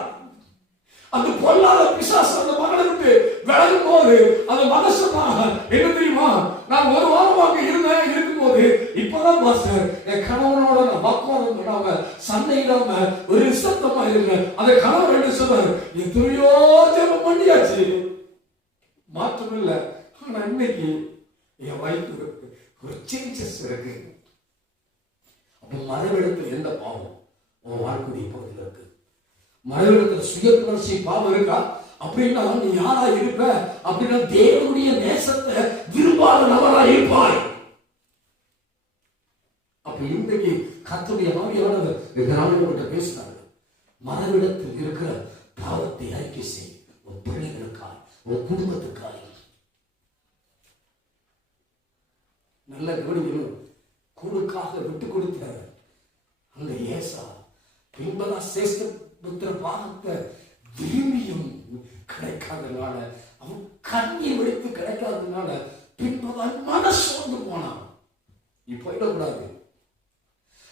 அந்த பொல்லாத பிசாசு அந்த மகளை விட்டு விலகும் போது அந்த மகன் சொன்னாங்க, என்ன தெரியுமா, நான் ஒரு வாரமாக இருக்கும்போது இப்பதான் பாஸ்டர் என் கணவனோட நான் பக்குவம் பண்ணாம சண்டை இல்லாம ஒரு நிசப்தமா இருந்தேன். அந்த கணவர் என்ன சொன்னார், எத்தனையோ ஜெபம் பண்ணியாச்சு, மாற்றம் இல்லை. ஆனா இன்னைக்கு என் வயிற்று ஒரு சேஞ்சஸ் இருக்கு. அப்ப மறைவிடத்தில் எந்த பாவம் உன் வாழ்க்கையுடைய பகுதியில் இருக்கு? மறைவிடத்தில் சுய புணர்ச்சி பாவம் இருக்கா? அப்படின்னா நீ யாரா இருப்ப? அப்படின்னா தேவனுடைய நேசத்தை விரும்பாத நபரா இருப்பாய். அப்ப இன்றைக்கு கர்த்தருடைய ஆவியானவர் கிட்ட பேசினார். மறைவிடத்தில் இருக்கிற பாவத்தை அறிக்கை செய், உன் பிள்ளைகளுக்காய், உன் குடும்பத்துக்காய். நல்ல கவனிக்கணும். குழுக்காக விட்டு கொடுத்த அந்த ஏசா பின்பதா சேஷ்ட புத்திர பாகத்தை விரும்பியும் கிடைக்காதனால, அவன் கண்ணை வெடித்து கிடைக்காதனால பின்பதான் மனசோர்ந்து போனான். இப்ப இடக்கூடாது.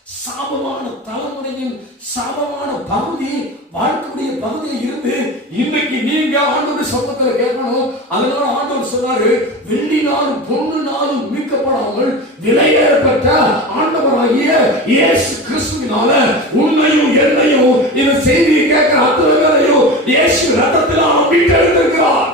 சாபமான தலைமுறையின் சாபமான பகுதி வாழ்க்கையுடைய பகுதியில் இருந்து இன்னைக்கு நீங்க ஆண்டவர் சமூகத்துல கேட்கணும். அதனால ஆண்டவர் சொன்னாரு, வெள்ளினாலும் பொன்னினாலும் மீட்கப்படாமல் விலையேறப்பட்ட ஆண்டவராகிய இயேசு கிறிஸ்துவினால உன்னையும் என்னையும் இந்த செய்தியை கேட்கிற அத்தனை பேரையும் இயேசு ரத்தத்தினால் மீட்டெடுத்திருக்கிறார்.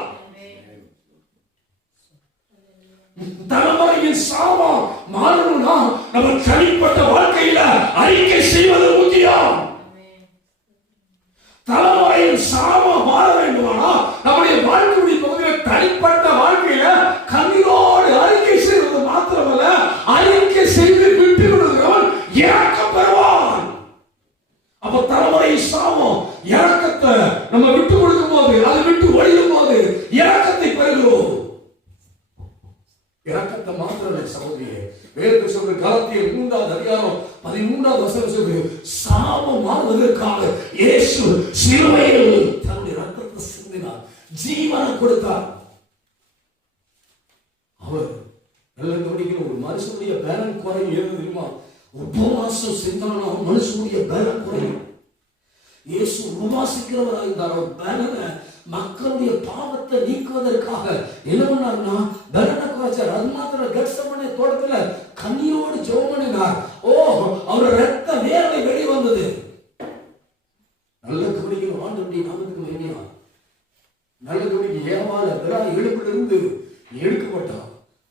தலைமுறையின் சாபம் மாறணும்னா நம்ம தனிப்பட்ட வாழ்க்கையில அறிக்கை செய்வது முக்கியம். தலைமுறையின் சாபம் மாற வேண்டுமானா நம்முடைய வாழ்க்கையுடைய பகுதியில் தனிப்பட்ட வேதத்தில் சொல்ற கலாத்தியர் 3வது அதிகாரம் 13வது வசனம் சொல்றது, சாபம் மாறுவதற்காக இயேசு சிலுவையில் தன்னுடைய ரத்தத்தை சிந்தினார், ஜீவனை கொடுத்தார். அவர் நல்ல கவனிக்கிற ஒரு மனுஷனுடைய பலன் குறையும். ஏது தெரியுமா? உபவாசம் செஞ்சானா மனுஷனுடைய பலன் குறையும். இயேசு உபவாசிக்கிறவராக இருந்தார். அவர் பலனை, மக்களுடைய பாவத்தை நீக்குவதற்காக என்ன பண்ணார்னா பலனை குறைச்சார். அது மாத்திரம் கெத்செமனே தோட்டத்துல கண்ணீரோடு ஜெபம் பண்ணினார். அவர் ரத்த வேர்வை வெளியே வந்தது. நல்ல கவனிக்கிற ஆண்டவருடைய நாமத்துக்கு வேண்டியா நல்ல கவனிக்க ஏவால எழுப்பிலிருந்து எடுக்கப்பட்டார்.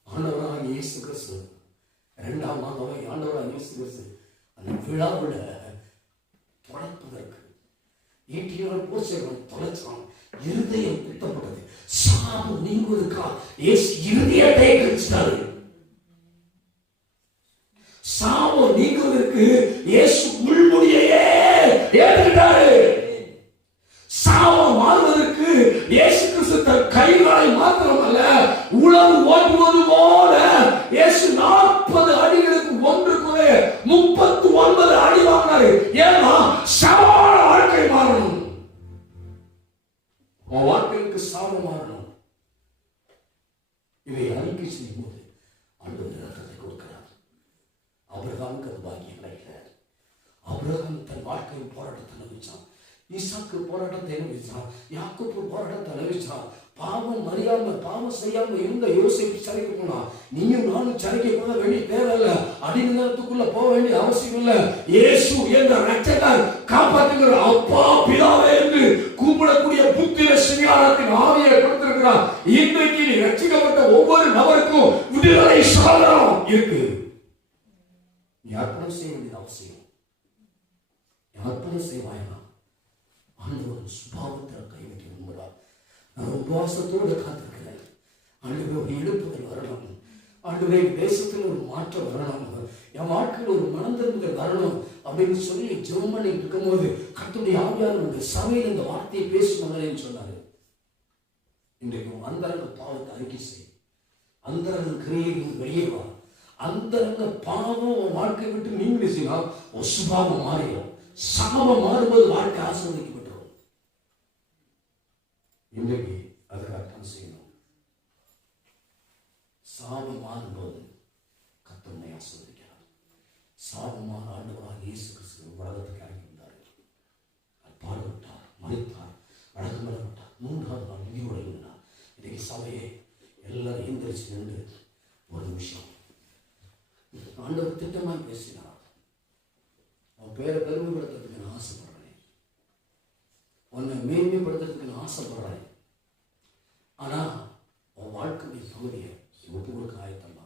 ஆண்டவராக இயேசு கிறிஸ்து 2ஆம் ஆண்டவராக ஆண்டவராக இயேசு கிறிஸ்து அந்த விழாவில் தொலைப்பதற்கு ஈட்டியால் போச்சவன் தொலைச்சான். இருதயம் குத்தப்பட்டது. சாபம் நீங்குவதற்கா இயேசு இருதயத்தை கழிச்சிட்டாரு. சாபம் நீங்குவதற்கு இயேசு முள்முடியையே ஏற்றுக்கிட்டாரு. சாபம் மாறுவதற்கு இயேசு கிறிஸ்து தன் கைகளை மாத்திரமல்ல உலகு ஓட்டுவது போல இயேசு 40 அடிகளுக்கு ஒன்றுக்குள்ளே 39 அடி வாங்கினாரு. ஏன்னா சவால வாழ்க்கை மாறணும். உன் வாழ்க்கைக்கு சாபம் மாறணும். இதை அறிக்கை செய்யும் போது ஆண்டவர் ரத்தத்தை கொடுக்கிறார். ஆபிரகாமுக்கு அது பாக்கியம் கிடைக்கிறார். ஆபிரகாம் தன் வாழ்க்கையின் போராட்டத்தை அனுபவிச்சான். ஈசாக்கு போராட்டத்தை அனுபவிச்சான். யாக்கோபு போராட்டத்தை அனுபவிச்சான். பாவம் அறியாம பாவம் செய்யாம இருந்த யோசேப்பு சிறைக்கு போனா. நீயும் நானும் சிறைக்கு போக வேண்டிய தேவையில்ல. அடிநிலத்துக்குள்ள போக வேண்டிய அவசியம் இல்லை. இயேசு என்ற ரட்சகர் காப்பாற்றுகிற அப்பா பிதாவே என்று கூப்பிடக்கூடிய புத்திர சிங்காரத்தின் ஆவியை கொடுத்திருக்கிறார். இன்றைக்கு நீ ரட்சிக்கப்பட்ட ஒவ்வொரு நபருக்கும் விடுதலை சுதந்திரம் இருக்கு. நீ அர்ப்பணம் செய்ய வேண்டியது அவசியம். அர்ப்பணம் செய்வாயா? ஆண்டவர் சுபாவத்தில் கைவிட்டு உண்மையா நான் உபவாசத்தோடு காத்திருக்கிறேன். ஆண்டவர் ஒரு எழுப்புதல் வரணும். ஆண்டவரே தேசத்தில் ஒரு மாற்றம் வரணும். என் வாழ்க்கையில் ஒரு மனம் திரும்புதல் வரணும் அப்படின்னு சொல்லி ஜெபம் பண்ணி இருக்கும்போது கர்த்தருடைய ஆவியானவர் சபையில் இந்த வார்த்தையை பேசுவாங்கன்னு சொன்னாரு. இன்றைக்கு அந்தரங்க பாவத்தை அறிக்கை செய். அந்தரங்க கிரியைகள் வெளியே வா. அந்தரங்க பாவம் வாழ்க்கை விட்டு நீங்கிடுச்சுன்னா ஒரு சுபாவம் மாறிடும். சாபம் மாறும்போது வாழ்க்கை ஆசீர்வதிக்கப்படும். இன்றைக்கு அதுக்கு அர்த்தம் செய்யணும். சாபம் மாறும்போது கர்த்தர் ஆசீர்வதிக்கிறார். சாபமான ஆண்டவராக இயேசு கிறிஸ்து உலகத்துக்கு இறங்கி வந்தார். பாடுபட்டார், மறித்தார், அடக்கம் பண்ணப்பட்டார். 3ஆவது நாள் விதியோடு இருந்தார். இன்னைக்கு சபையை எல்லாரும் எந்திரிச்சு நின்று ஒரு நிமிஷம் ஆண்டவர் திட்டமாக பேசினார். அவன் பேரை பெருமைப்படுத்துறதுக்கு நான் ஆசைப்படுறேன். உன்னை மேன்மைப்படுத்துறதுக்கு நான் ஆசைப்படுறேன். ஆனா உன் வாழ்க்கையுடைய பகுதியை ஒப்பு கொடுக்க ஆயத்தமா?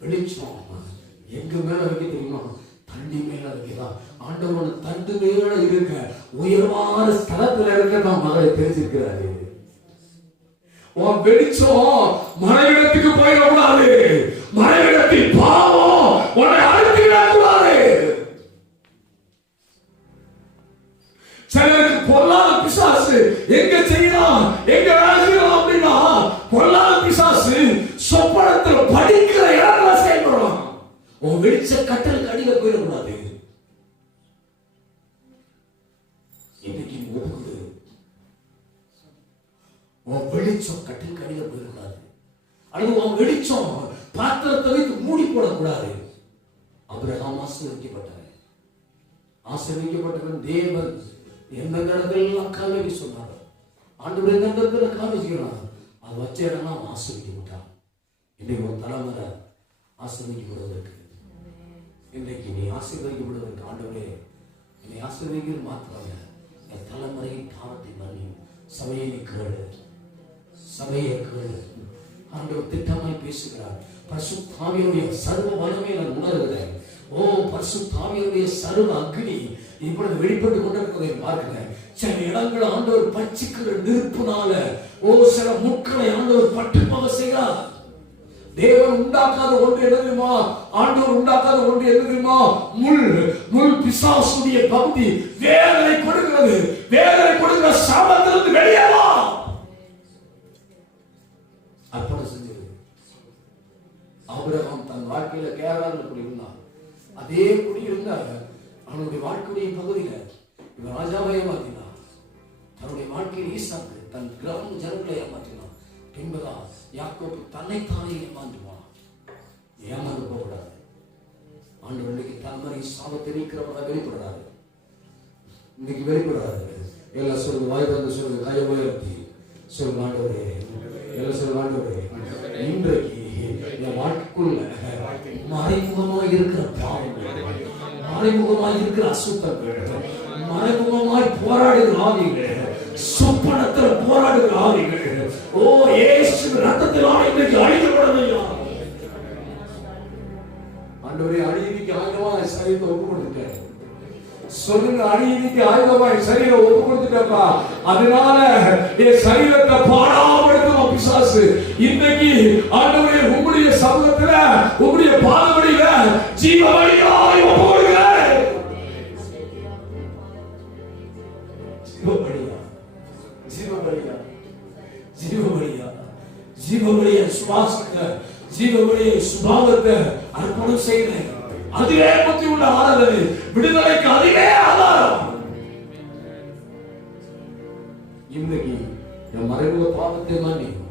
வெளிச்சம் எங்க மேல வைக்க தெரியுமா? தண்டி மேல வைக்கிறா. ஆண்டவரோட தண்டு மேல இருக்க உயர்வான ஸ்தலத்துல இருக்க நான் மகளை தெரிஞ்சிருக்கிறாரு. உன் வெளிச்சம் மறைவிடத்துக்கு போயிடக்கூடாது. மறைவிடத்தின் பாவம் உன்னை அழுத்திடக்கூடாது. சிலருக்கு பொல்லாத பிசாசு எங்க செய்யலாம், எங்க வேலை செய்யலாம் அப்படின்னா பொல்லாத பிசாசு சொப்பனத்தில் படிக்கிற இடத்துல செயல்படலாம். உன் வெளிச்ச கட்டலுக்கு அடியில போயிடக்கூடாது. இன்னைக்கு ஒப்புக்குது. உன் வெளிச்சம் கட்டலுக்கு அடியில போயிடக்கூடாது. அல்லது உன் வெளிச்சம் பாத்திரத்தை வைத்து மூடி போடக்கூடாது. ஆபிரகாம் ஆசீர்வதிக்கப்பட்டவன். ஆசீர்வதிக்கப்பட்டவன் தேவன் எந்த இடத்துல கால் வைக்க சொன்னார். ஆண்டவர் எந்த இடத்துல கால் வச்சுக்கிறான் அது வச்ச இடம்னா அவன் ஆசீர்வதிக்கப்பட்டான். இன்னைக்கு ஒரு தலைமுறை ஆசீர்வதிக்கப்படுவதற்கு, இன்றைக்கு நீ ஆசீர்வதிக்கப்படுவதற்கு ஆண்டவரே என்னை ஆசீர்வதிக்கிறது மாத்திரமே என் தலைமுறையின் பாவத்தை மன்னி சபையை கேளு, சபையை கேளு. ஆண்டவர் திட்டமாய் பேசுகிறார். பரிசுத்த ஆவியுடைய சர்வ வல்லமையை நான் உணர்கிறேன். பரிசுத்த ஆவியுடைய சர்வ அக்னி இப்பொழுது வெளிப்பட்டு கொண்டிருப்பதை பார்க்கிறேன். சில இடங்கள் ஆண்டவர் பட்சிக்கிற நெருப்புனால சில முட்களை ஆண்டவர் பட்டு போக செய்கிறார். தேவன் உண்டாக்காத ஒன்று என்ன தெரியுமா? ஆண்டவர் உண்டாக்காத ஒன்று என்ன தெரியுமா? முள் பிசாசுடைய பகுதி வேதனை கொடுக்கிறது. வேதனை கொடுக்கிற சாபத்திலிருந்து வெளியேவா. அர்ப்பணம் செஞ்சது ஆபிரகாம் தன் வாழ்க்கையில கேரளாவில் குடியிருந்தான். அதே குடியிருந்த அவனுடைய வாழ்க்கையுடைய பகுதியில இவன் ராஜாவை ஏமாத்தினான். தன்னுடைய வாழ்க்கையில் ஈசாக்கு தன் கிராம ஜனங்களை ஏமாற்றினான். பின்பதான் யாக்கோபு தன்னைத்தானே ஏமாற்றுவான். ஏமாந்து போகக்கூடாது. ஆண்டவர் இன்னைக்கு தலைமுறை சாபத்தை நீக்கிறவராக வெளிப்படுறாரு. இன்னைக்கு வெளிப்படுறாரு. எல்லாம் சொல்லுங்க, வாய் வந்து சொல்லுங்க, கையை உயர்த்தி சொல்லுங்க, ஆண்டவரே, எல்லாம் சொல்லுங்க, ஆண்டவரே, இன்றைக்கு என் வாழ்க்கைக்குள்ள மறைமுகமாய் இருக்கிற பாவங்கள், மறைமுகமாய் இருக்கிற அசுத்தங்கள், மறைமுகமாய் போராடுகிற ஆவிகள், சொப்பனத்தில் போராடுகிற ஆவிகள், ஓ இயேசு ரத்தத்தினால் இன்றைக்கு அழிக்கப்படலையா? ஆண்டவரே, அநீதிக்கு ஆயுதமாக சரீரத்தை ஒப்பு கொடுத்துட்டேன். சொல்லுங்க, அநீதிக்கு ஆயுதமாய் சரீரம் ஒப்பு கொடுத்துட்டப்பா. அதனால என் சரீரத்தை பாடாப்படுத்தும் பிசாசு இன்றைக்கு ஆண்டவரே உம்முடைய சமூகத்துல உம்முடைய பாதபடியில ஜீவ வழியாய் ஒப்பு கொடுக்கிறேன். ஜீவபலிய சுவாசத்தை, ஜீவபலிய சுபாவத்தை அர்ப்பணம் செய்கிறேன். அதுவே பத்தி உள்ள ஆராதனை, விடுதலைக்கு அதுவே ஆதாரம். இன்றைக்கு என் மறைமுக பாவத்தை மன்னியும்,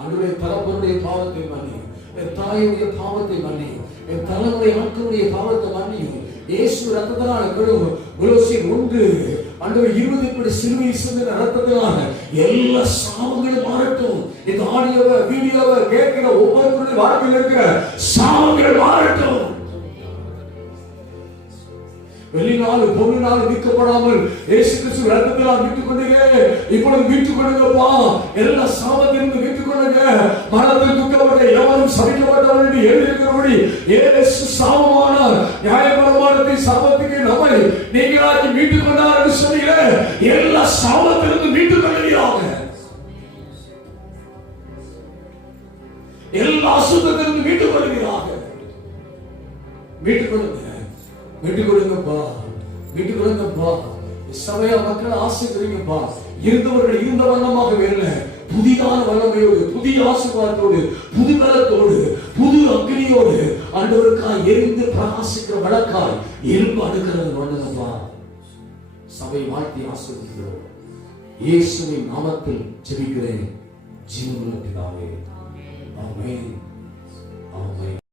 அன்றைய பரம்பருடைய பாவத்தை மன்னியும், என் தாயுடைய பாவத்தை மன்னியும், என் தலைமுறை ஆட்களுடைய பாவத்தை மன்னியும். இயேசு ரத்தத்தினால கழுவும். கொலோசியர் 1 ஆண்டவர் 20 படி சிலுவையில் சிந்தின ரத்தத்தினால எல்லா சாபங்களும் மாறட்டும். இந்த ஆடியோவை வீடியோவை கேட்கிற ஒவ்வொருவருடைய வாழ்க்கையில் இருக்கிற சாபங்கள் மாறட்டும். வெளிநாள் பொருளினால் விற்கப்படாமல் இயேசு கிறிஸ்து ரத்தத்தினால் மீட்டுக் கொண்டீங்க. இப்பொழுது மீட்டுக் கொள்ளுங்கப்பா. எல்லா சாபத்திலிருந்து மீட்டுக் கொள்ளுங்க. மரணத்தில் துக்கப்பட்ட எவரும் சபிக்கப்பட்டவன் என்று எழுதியிருக்கிறபடி இயேசு சாபமானார். நியாயப்பிரமாணத்தை சாபத்துக்கு நம்மை நீங்களாக்கி மீட்டுக் கொண்டார் என்று சொன்னீங்க. எல்லா சாபத்திலிருந்து மீட்டுக் கொள்ளுகிறாங்க. எல்லா அசுத்தத்திலிருந்து மீட்டுக் கொள்ளுகிறாங்க. மீட்டுக் கொள்ளுங்க, விட்டு கொடுங்கப்பா, விட்டு கொடுங்கப்பா. சபையா மக்கள் ஆசைப்படுங்கப்பா. இருந்தவர்கள் இருந்த வண்ணமாக வேற புதிதான வல்லமையோடு, புதிய ஆசீர்வாதத்தோடு, புது பலத்தோடு, புது அக்னியோடு ஆண்டவருக்காய் எரிந்து பிரகாசிக்கிற வழக்காய் எலும்பு அடுக்கிறது பண்ணுங்கப்பா. சபை வாழ்த்தி ஆசீர்வதிக்கிறோம். இயேசுவின் நாமத்தில் ஜெபிக்கிறேன், ஜீவனுள்ள பிதாவே.